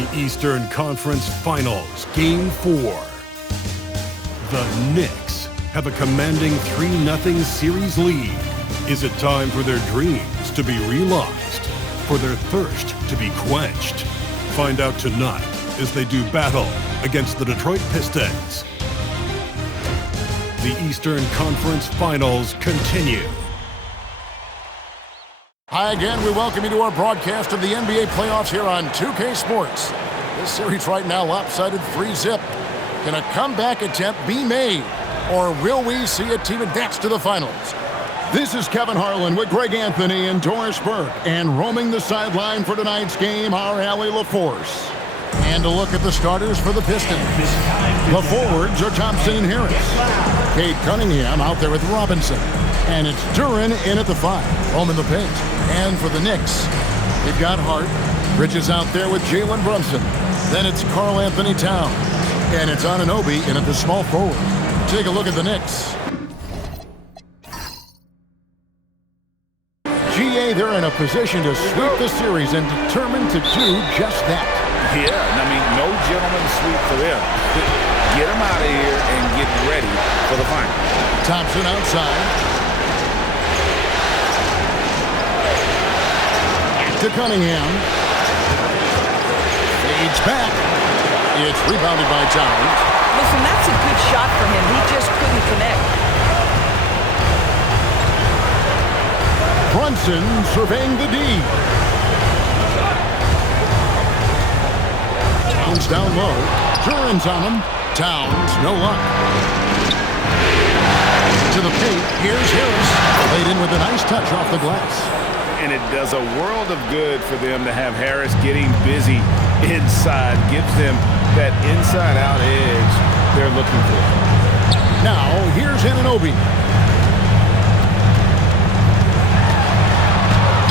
The Eastern Conference Finals, Game 4. The Knicks have a commanding 3-0 series lead. Is it time for their dreams to be realized? For their thirst to be quenched? Find out tonight as they do battle against the Detroit Pistons. The Eastern Conference Finals continue. Hi again, we welcome you to our broadcast of the NBA playoffs here on 2K Sports. This series right now lopsided 3-zip. Can a comeback attempt be made? Or will we see a team advance to the finals? This is Kevin Harlan with Greg Anthony and Doris Burke. And roaming the sideline for tonight's game, our Allie LaForce. And a look at the starters for the Pistons. The forwards are Thompson and Harris. Cade Cunningham out there with Robinson. And it's Duren in at the 5, roaming the paint. And for the Knicks, they've got Hart. Bridges out there with Jalen Brunson. Then it's Karl Anthony Towns. And it's Anunoby in at the small forward. Take a look at the Knicks. GA, they're in a position to sweep the series and determined to do just that. Yeah, I mean, no gentleman sweep for them. Get them out of here and get ready for the final. Thompson outside. To Cunningham. Fades back. It's rebounded by Towns. Listen, that's a good shot for him. He just couldn't connect. Brunson surveying the D. Towns down low. Duren's on him. Towns, no luck. To the paint. Here's Harris. Laid in with a nice touch off the glass. And it does a world of good for them to have Harris getting busy inside. Gives them that inside-out edge they're looking for. Now, here's Anunoby.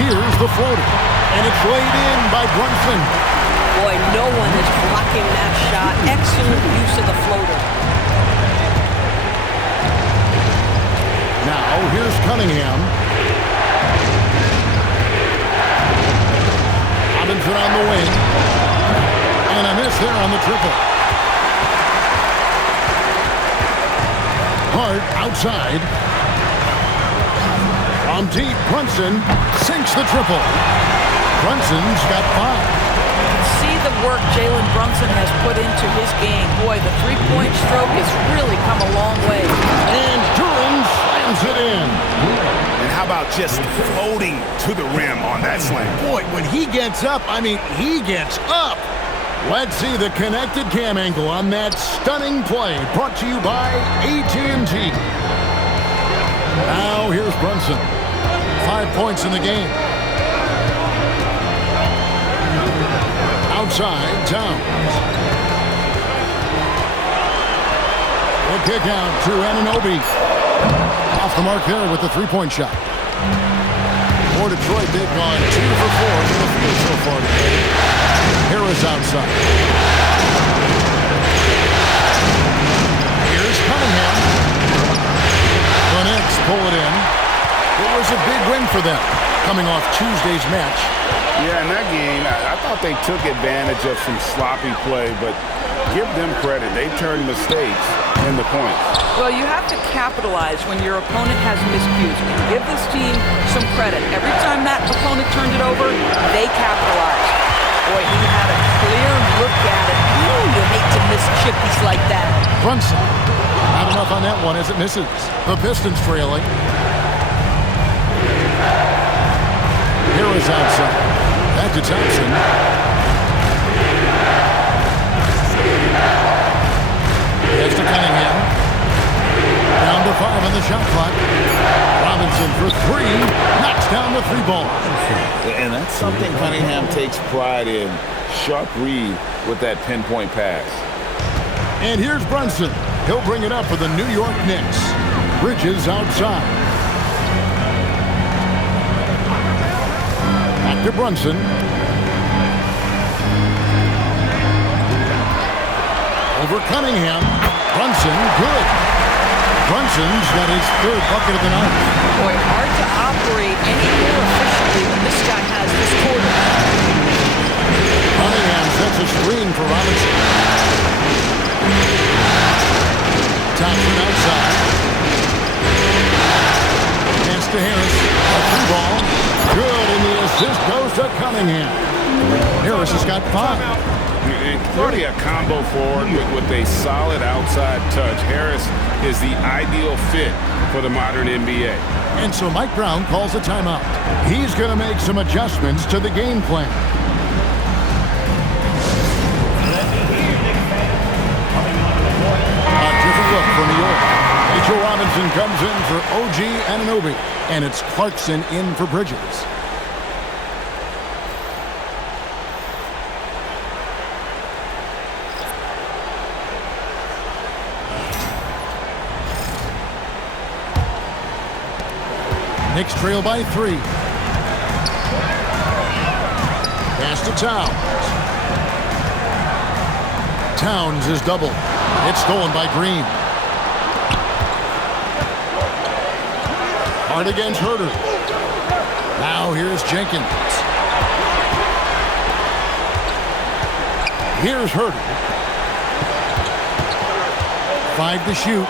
Here's the floater. And it's laid in by Brunson. Boy, no one is blocking that shot. Excellent use of the floater. Now, here's Cunningham. Robinson on the wing. And a miss there on the triple. Hart outside. From deep, Brunson sinks the triple. Brunson's got 5. See the work Jalen Brunson has put into his game. Boy, the three-point stroke has really come a long way. And Duren slams it in. And how about just floating to the rim on that slam? Boy, when he gets up, I mean, he gets up. Let's see the connected cam angle on that stunning play. Brought to you by AT&T. Now here's Brunson. 5 points in the game. Outside, Towns. The kick out to Anunoby. Off the mark there with the three-point shot. For Detroit, they've gone 2 for 4 from the field so far today. Harris outside. Here's Cunningham. The Knicks pull it in. It was a big win for them, coming off Tuesday's match. Yeah, in that game, I thought they took advantage of some sloppy play, but give them credit. They turned mistakes into points. Well, you have to capitalize when your opponent has miscues. And give this team some credit. Every time that opponent turned it over, they capitalized. Boy, he had a clear look at it. Ooh, you hate to miss chippies like that. Brunson. Not enough on that one as it misses. The Pistons trailing. Harris outside. Back to Thompson. Here's to Cunningham. Down to 5 on the shot clock. Robinson for 3. Knocks down the 3 ball. And that's something Cunningham takes pride in. Sharp read with that pinpoint pass. And here's Brunson. He'll bring it up for the New York Knicks. Bridges outside. Back to Brunson. Over Cunningham. Brunson, good. Brunson's got his 3rd bucket of the night. Boy, hard to operate any more efficiently than this guy has this quarter. Cunningham sets a goes to Cunningham. Harris has got 5. Really a combo forward with a solid outside touch. Harris is the ideal fit for the modern NBA. And so Mike Brown calls a timeout. He's going to make some adjustments to the game plan. A different look for New York. Mitchell Robinson comes in for OG Anunoby, and it's Clarkson in for Bridges. Knicks trail by 3. Pass to Towns. Towns is doubled. It's stolen by Green. Hard against Herter. Now here's Jenkins. Here's Herter. 5 to shoot.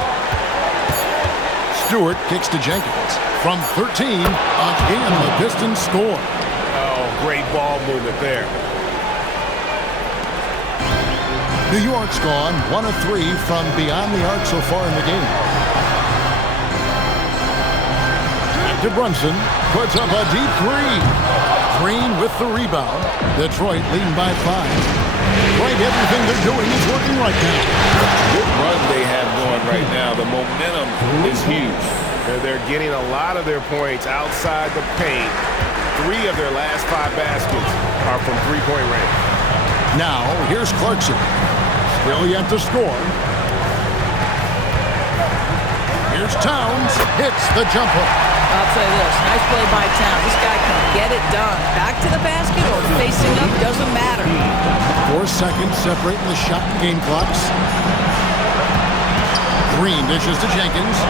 Stewart kicks to Jenkins. From 13, again, the Pistons score. Oh, great ball movement there. New York's gone 1 of 3 from beyond the arc so far in the game. Back to Brunson. Puts up a deep 3. Green with the rebound. Detroit leading by 5. Right, everything they're doing is working right now. Good run they have going right now. The momentum is huge. They're getting a lot of their points outside the paint. 3 of their last 5 baskets are from three-point range. Now, here's Clarkson. Still yet to score. Here's Towns. Hits the jumper. I'll tell you this. Nice play by Towns. This guy can get it done. Back to the basket or facing up, doesn't matter. 4 seconds separating the shot and game clocks. Green dishes to Jenkins.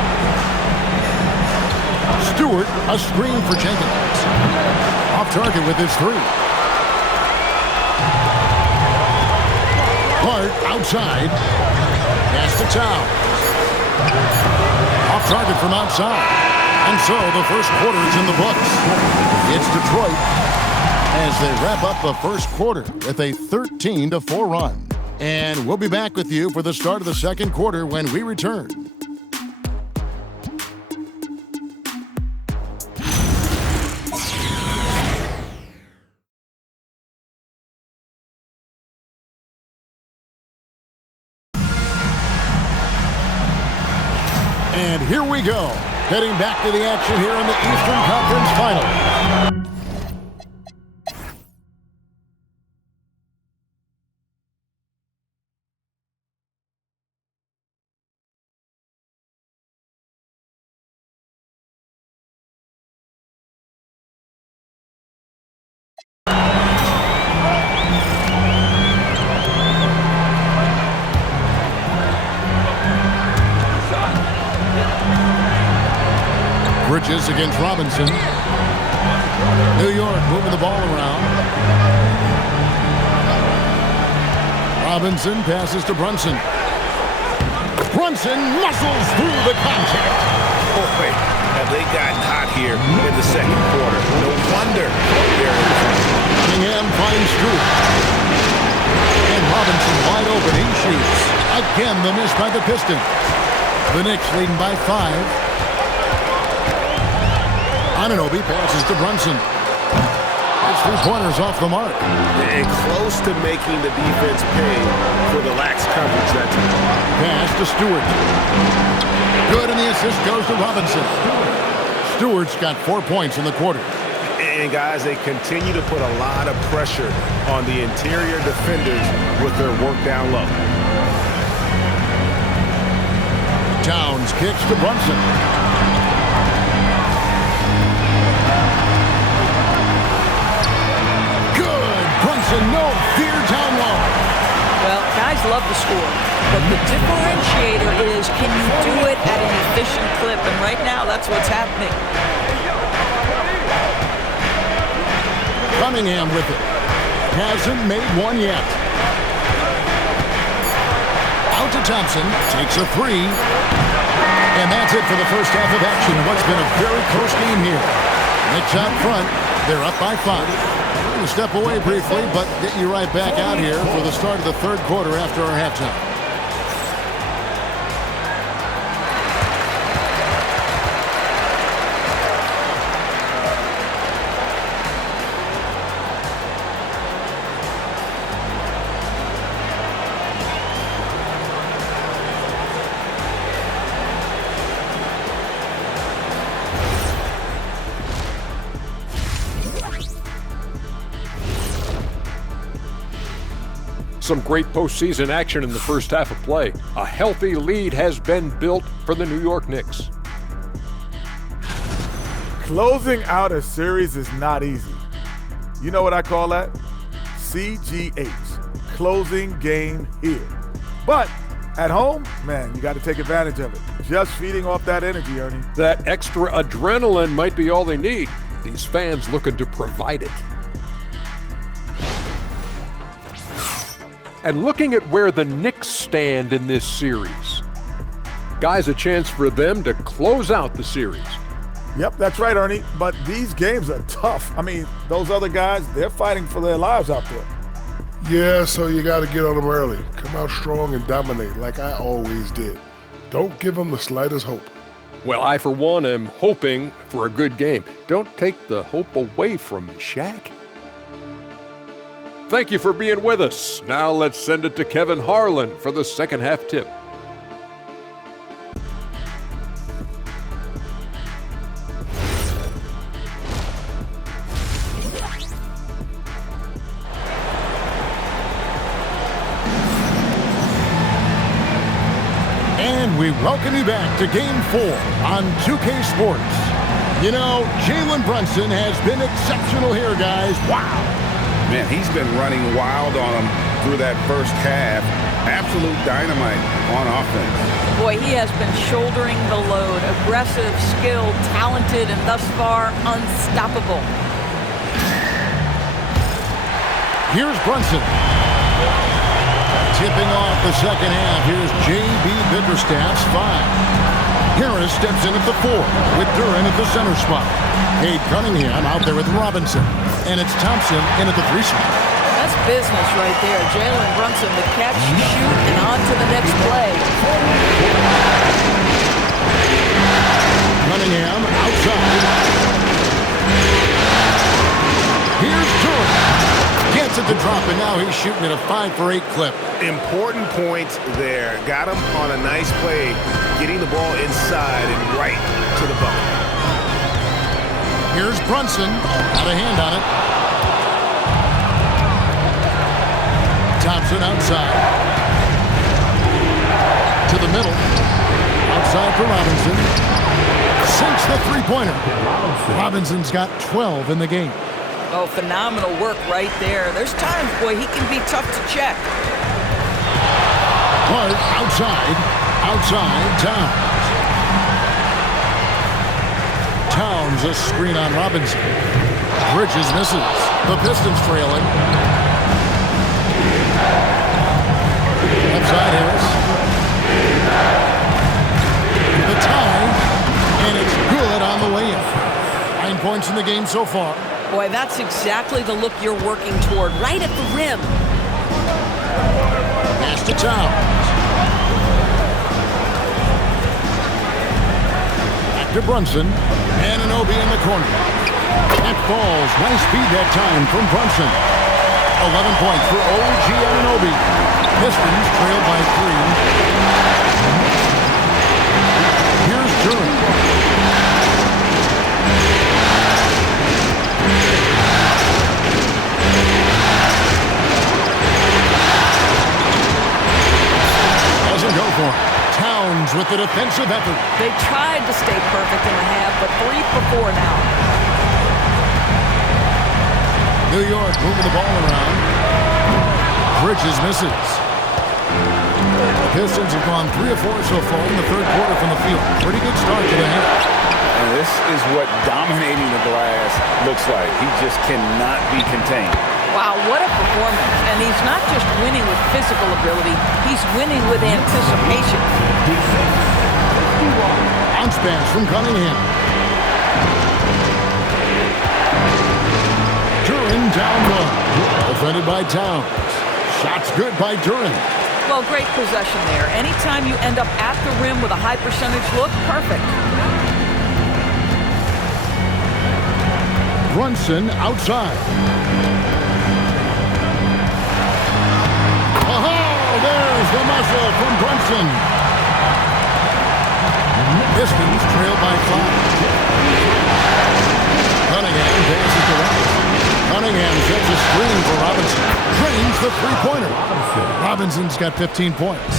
Stewart, a screen for Jenkins. Off target with his 3. Clark outside. Pass to Towns. Off target from outside. And so the first quarter is in the books. It's Detroit as they wrap up the first quarter with a 13-4 run. And we'll be back with you for the start of the second quarter when we return. And here we go, heading back to the action here in the Eastern Conference Final. Bridges against Robinson. New York moving the ball around. Robinson passes to Brunson. Brunson muscles through the contact. Boy, have they gotten hot here in the second quarter. No wonder they're in front. Cunningham finds Drew. And Robinson wide open. He shoots. Again, the miss by the Pistons. The Knicks leading by 5. Anunoby passes to Brunson. His 3-pointers off the mark. And close to making the defense pay for the lax coverage that time. Pass to Stewart. Good, and the assist goes to Robinson. Stewart's got 4 points in the quarter. And guys, they continue to put a lot of pressure on the interior defenders with their work down low. Towns kicks to Brunson. No fear down low. Well, guys love to score, but the differentiator is can you do it at an efficient clip? And right now, that's what's happening. Cunningham with it. Hasn't made one yet. Out to Thompson. Takes a 3. And that's it for the first half of action. What's been a very close game here. Knicks out front. They're up by 5. Going to step away briefly, but get you right back out here for the start of the third quarter after our halftime. Some great postseason action in the first half of play. A healthy lead has been built for the New York Knicks. Closing out a series is not easy. You know what I call that? CGH, closing game here. But at home, man, you got to take advantage of it. Just feeding off that energy, Ernie. That extra adrenaline might be all they need. These fans looking to provide it. And looking at where the Knicks stand in this series, guys, a chance for them to close out the series. Yep, that's right, Ernie. But these games are tough. I mean, those other guys, they're fighting for their lives out there. Yeah, so you got to get on them early. Come out strong and dominate like I always did. Don't give them the slightest hope. Well, I, for one, am hoping for a good game. Don't take the hope away from me, Shaq. Thank you for being with us. Now let's send it to Kevin Harlan for the second half tip. And we welcome you back to Game 4 on 2K Sports. You know, Jalen Brunson has been exceptional here, guys. Wow. Man, he's been running wild on him through that first half. Absolute dynamite on offense. Boy, he has been shouldering the load. Aggressive, skilled, talented, and thus far, unstoppable. Here's Brunson. Tipping off the second half. Here's J.B. Bickerstaff's 5. Harris steps in at the 4 with Duran at the center spot. Cade Cunningham out there with Robinson. And it's Thompson in at the 3 spot. That's business right there. Jalen Brunson, the catch, shoot, and on to the next play. Cunningham outside. Here's Duran. Gets it to drop, and now he's shooting at a 5-for-8 clip. Important points there. Got him on a nice play, getting the ball inside and right to the bucket. Here's Brunson. Got a hand on it. Thompson outside. To the middle. Outside for Robinson. Sinks the three-pointer. Robinson's got 12 in the game. Oh, phenomenal work right there. There's times, boy, he can be tough to check. Hart outside. Outside, Towns. Towns a screen on Robinson. Bridges misses. The Pistons trailing. Outside Harris. The tie. And it's good on the way in. 9 points in the game so far. Boy, that's exactly the look you're working toward, right at the rim. Pass to Towns. Back to Brunson. Anunoby in the corner. That falls. Nice speed that time from Brunson. 11 points for OG Anunoby. Pistons trail by 3. Here's Duran. Doesn't go for it. Towns with the defensive effort. They tried to stay perfect in the half, but 3 for 4 now. New York moving the ball around. Bridges misses. The Pistons have gone 3 of 4 so far in the third quarter from the field. Pretty good start to the half. And this is what dominating the glass looks like. He just cannot be contained. Wow, what a performance. And he's not just winning with physical ability, he's winning with anticipation. Bounce pass from Cunningham. Duran to down low. Defended by Towns. Shot's good by Duren. Well, great possession there. Anytime you end up at the rim with a high percentage look, perfect. Brunson outside. Oh, there's the muscle from Brunson. Pistons trail by 5. Cunningham dances to right. Cunningham sets a screen for Robinson. Drains the three-pointer. Robinson's got 15 points.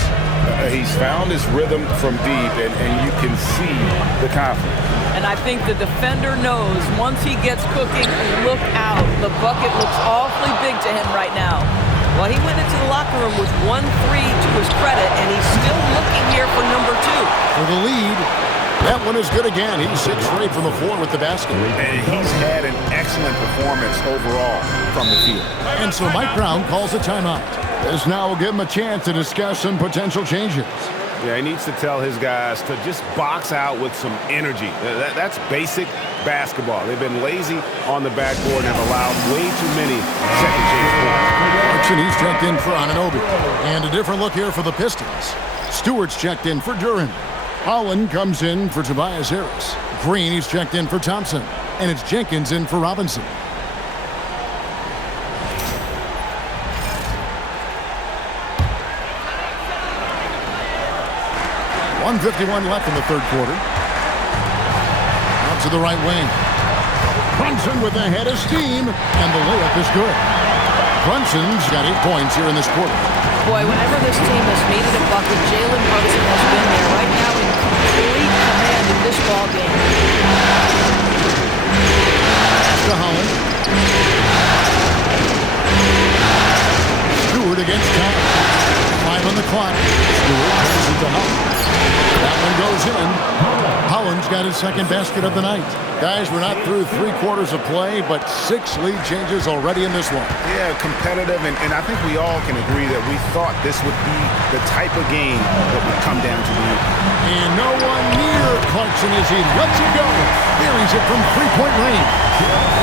He's found his rhythm from deep, and you can see the confidence. And I think the defender knows once he gets cooking, look out. The bucket looks awfully big to him right now. Well, he went into the locker room with 1-3 to his credit, and he's still looking here for number 2. For the lead. That one is good again. He's 6 straight from the floor with the basket. And he's had an excellent performance overall from the field. And so Mike Brown calls a timeout. This now will give him a chance to discuss some potential changes. Yeah, he needs to tell his guys to just box out with some energy. That's basic basketball. They've been lazy on the backboard and have allowed way too many second chance points. He's checked in for Anunoby. And a different look here for the Pistons. Stewart's checked in for Duren. Holland comes in for Tobias Harris. Green, he's checked in for Thompson. And it's Jenkins in for Robinson. .151 left in the third quarter. Out to the right wing. Brunson with a head of steam, and the layup is good. Brunson's got 8 points here in this quarter. Boy, whenever this team has needed a bucket, Jalen Brunson has been there right now in complete command in this ball game. To Holland. Stewart against Thomas. 5 on the clock. Stewart turns it to Holland. That one goes in. Holland's got his second basket of the night. Guys, we're not through 3 quarters of play, but 6 lead changes already in this one. Yeah, competitive, and I think we all can agree that we thought this would be the type of game that would come down to the end. And no one near Clarkson as he lets it go. Buries it from three-point range.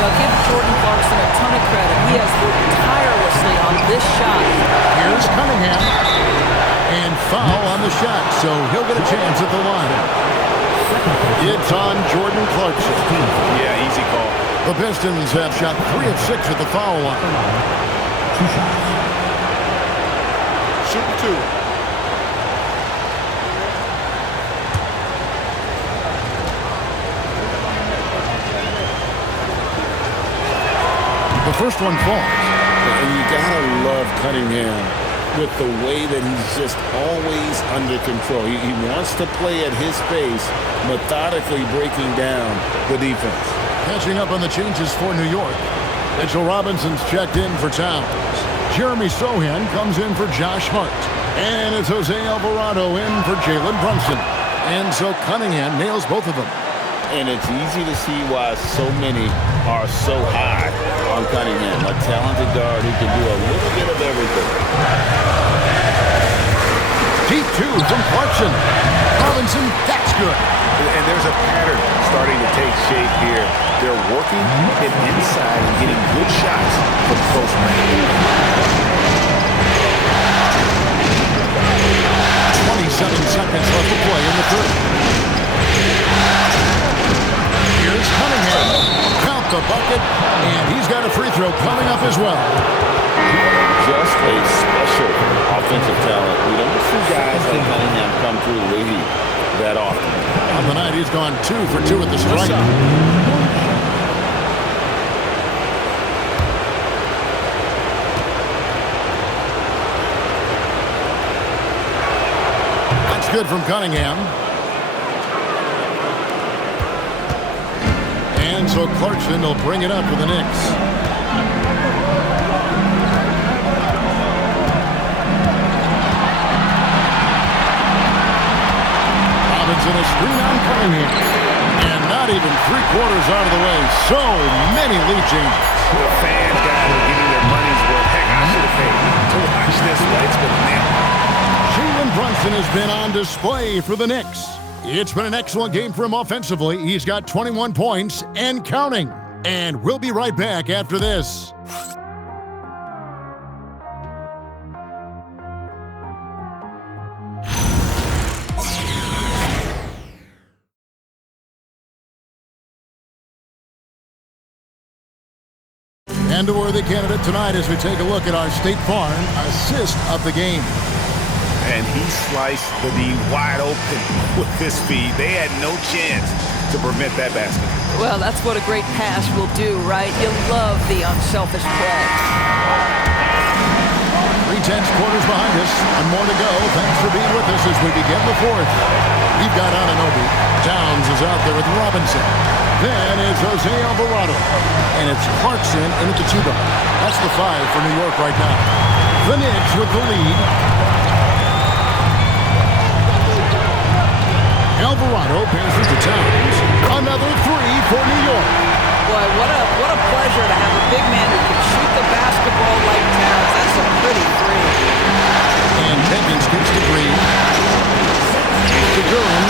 Well, give Jordan Clarkson a ton of credit. He has worked tirelessly on this shot. Here's Cunningham. And foul on the shot, so he'll get a chance at the line. It's on Jordan Clarkson. Yeah, easy call. The Pistons have shot 3 of 6 at the foul line. 2 shots. Shoot 2. The first one falls. And you gotta love Cunningham with the way that he's just always under control. He wants to play at his pace, methodically breaking down the defense. Catching up on the changes for New York. Mitchell Robinson's checked in for Towns. Jeremy Sohan comes in for Josh Hart. And it's Jose Alvarado in for Jalen Brunson. And so Cunningham nails both of them. And it's easy to see why so many are so high on Cunningham, a talented guard who can do a little bit of everything. Deep 2 from Clarkson. Robinson, that's good. And there's a pattern starting to take shape here. They're working it inside and getting good shots from close range. 27 seconds left to play in the third. Here's Cunningham. Count the bucket, and he's got a free throw coming up as well. Just a special offensive talent. We don't see guys like Cunningham come through the league that often. On the night, he's gone 2 for 2 at the stripe. That's good from Cunningham. And so Clarkson will bring it up for the Knicks. Robinson a screen on Cunningham. And not even 3 quarters out of the way. So many lead changes. The fans guys are getting their money's worth. Heck, I should have paid to watch this, but it's been amazing. Jalen Brunson has been on display for the Knicks. It's been an excellent game for him offensively. He's got 21 points and counting. And we'll be right back after this. And a worthy candidate tonight as we take a look at our State Farm assist of the game. And he sliced the D wide open with his speed. They had no chance to prevent that basket. Well, that's what a great pass will do, right? You love the unselfish play. 3/10 quarters behind us and more to go. Thanks for being with us as we begin the fourth. We've got Anunoby. Towns is out there with Robinson. Then it's Jose Alvarado. And it's Clarkson in at the 2 guard. That's the 5 for New York right now. The Knicks with the lead. Alvarado passes to Towns. Another 3 for New York. Boy, what a pleasure to have a big man who can shoot the basketball like Towns. That's a pretty three. And Jenkins gets to Green. To Duran.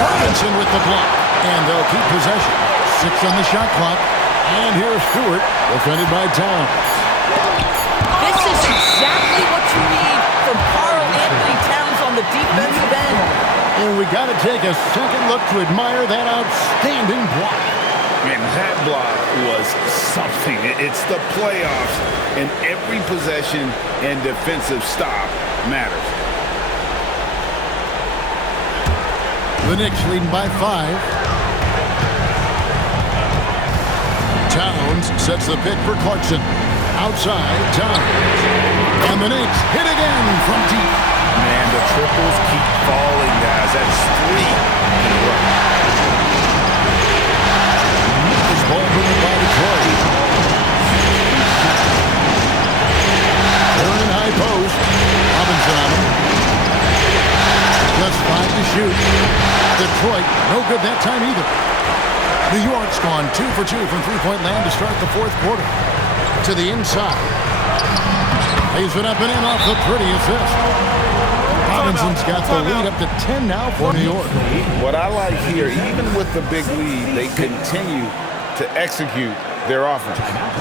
Robinson with the block. And they'll keep possession. 6 on the shot clock. And here's Stewart, defended by Towns. This is exactly what you need from Karl Anthony Towns on the defensive end. And we got to take a second look to admire that outstanding block. And that block was something. It's the playoffs, and every possession and defensive stop matters. The Knicks leading by 5. Towns sets the pick for Clarkson. Outside, Towns. And the Knicks hit again from deep. Man, the triples keep falling, guys. That's 3 in a row. This ball moving by Detroit. They're in high post. Robinson on him. Just 5 to shoot. Detroit, no good that time either. New York's gone 2 for 2 from three-point land to start the fourth quarter. To the inside. Lays it up and in off the pretty assist. Robinson's got the lead up to 10 now for New York. What I like here, even with the big lead, they continue to execute their offense.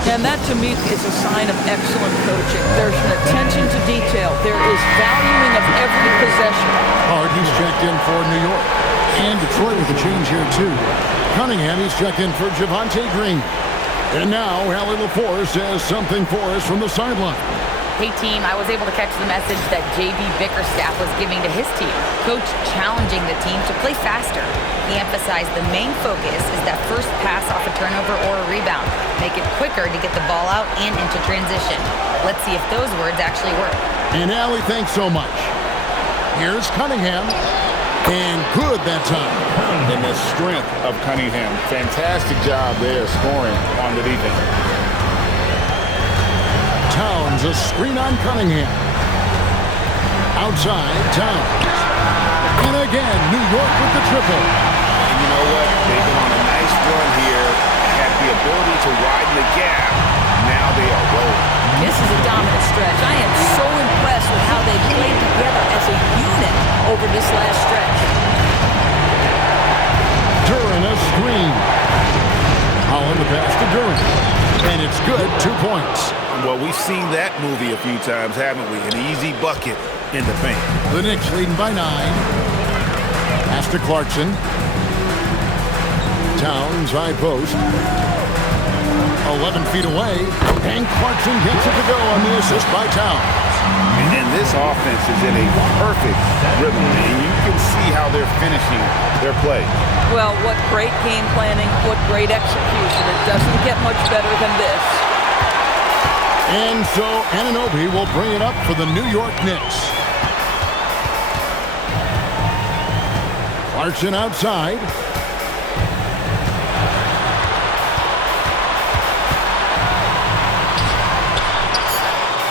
And that, to me, is a sign of excellent coaching. There's an attention to detail. There is valuing of every possession. Hard, he's checked in for New York. And Detroit with a change here, too. Cunningham, he's checked in for Javonte Green. And now, Allie LaForce has something for us from the sideline. Hey, team, I was able to catch the message that J.B. Bickerstaff was giving to his team. Coach challenging the team to play faster. He emphasized the main focus is that first pass off a turnover or a rebound. Make it quicker to get the ball out and into transition. Let's see if those words actually work. And Allie, thanks so much. Here's Cunningham. And good that time. And the strength of Cunningham. Fantastic job there scoring on the defense. Towns, a screen on Cunningham. Outside, Towns. And again, New York with the triple. And you know what? They've been on a nice run here. Had the ability to widen the gap. Now they are rolling. This is a dominant stretch. I am so impressed with how they played together as a unit over this last stretch. Duran, a screen. Holland the pass to Duran. And it's good, 2 points. Well, we've seen that movie a few times, haven't we? An easy bucket in the paint. The Knicks leading by 9. Pass to Clarkson. Towns, high post. 11 feet away. And Clarkson gets it to go on the assist by Towns. And this offense is in a perfect rhythm, and you can see how they're finishing their play. Well, what great game planning, what great execution. It doesn't get much better than this. And so Anunoby will bring it up for the New York Knicks. Clarkson outside.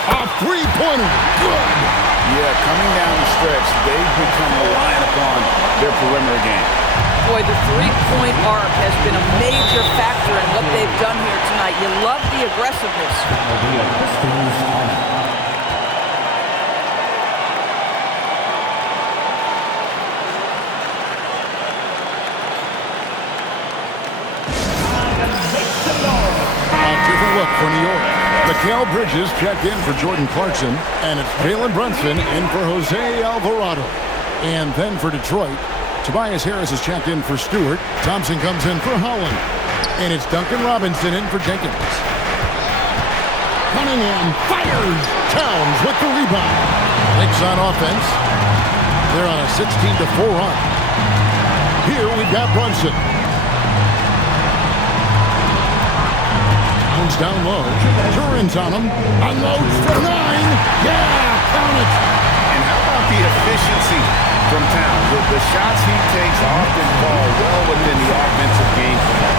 A three-pointer. Good. Yeah, coming down the stretch, they've become reliant upon their perimeter game. Boy, the three-point arc has been a major factor in what they've done here tonight. You love the aggressiveness. book for New York. Mikal Bridges checked in for Jordan Clarkson, and it's Jalen Brunson in for Jose Alvarado. And then for Detroit, Tobias Harris is checked in for Stewart. Thompson comes in for Holland. And it's Duncan Robinson in for Jenkins. Cunningham fires. Towns with the rebound. Knicks on offense. They're on a 16-4 run. Here we've got Brunson. Towns down low. Turin's on him. Unloads for 9. Yeah, count it. And how about the efficiency from Towns? The shots he takes often fall well within the offensive game plan.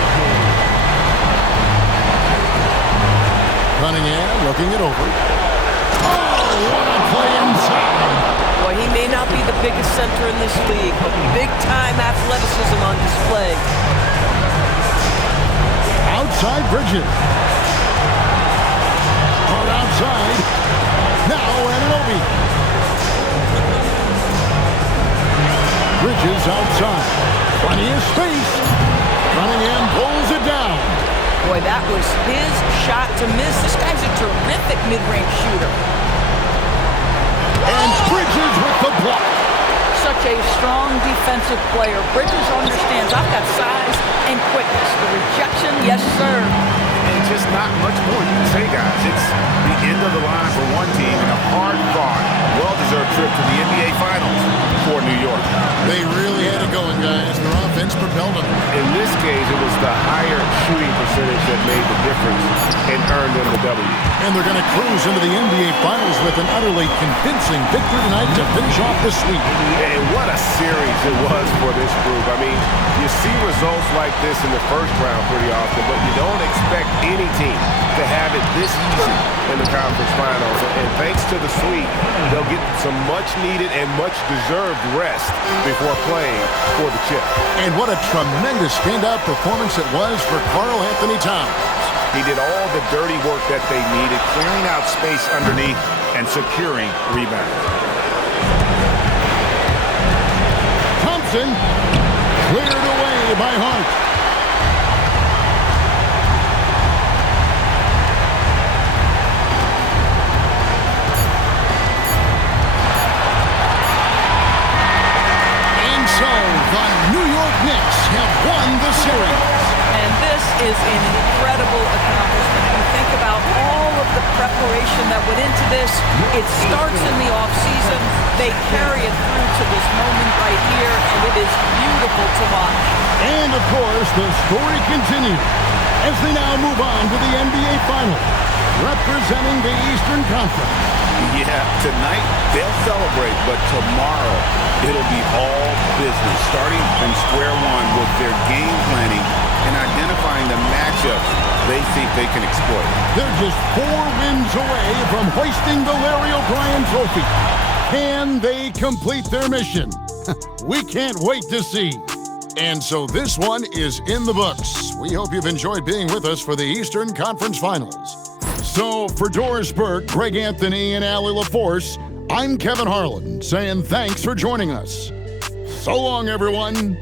Cunningham looking it over. Oh, what a play inside. Well, he may not be the biggest center in this league, but big-time athleticism on display. Outside Bridges. Hard outside. Now Anunoby. Bridges outside. Plenty of space. Cunningham pulls it down. Boy, that was his shot to miss. This guy's a terrific mid-range shooter. And Bridges with the block. Such a strong defensive player. Bridges understands I've got size and quickness. The rejection, yes, sir. And just not much more you can say, guys. It's the end of the line for one team and a hard-fought, well-deserved trip to the NBA Finals for New York. They really had it going, guys. Their offense propelled them. In this case, it was the higher shooting percentage that made the difference and earned them the W. And they're going to cruise into the NBA Finals with an utterly convincing victory tonight to finish off the sweep. And what a series it was for this group. I mean, you see results like this in the first round pretty often, but you don't expect any team to have it this easy in the conference finals. And thanks to the sweep, they'll get some much-needed and much-deserved rest before playing for the chip. And what a tremendous standout performance it was for Karl Anthony Towns. He did all the dirty work that they needed, clearing out space underneath and securing rebounds. Thompson cleared away by Hart. And so the New York Knicks have won the series. And this is an incredible accomplishment. You think about all of the preparation that went into this. It starts in the offseason. They carry it through to this moment right here, and it is beautiful to watch. And, of course, the story continues as they now move on to the NBA Finals, representing the Eastern Conference. Yeah, tonight they'll celebrate, but tomorrow it'll be all business, starting from square one with their game planning and identifying the matchup they think they can exploit. They're just 4 wins away from hoisting the Larry O'Brien Trophy. Can they complete their mission? We can't wait to see. And so this one is in the books. We hope you've enjoyed being with us for the Eastern Conference Finals. So for Doris Burke, Greg Anthony, and Allie LaForce, I'm Kevin Harlan saying thanks for joining us. So long, everyone.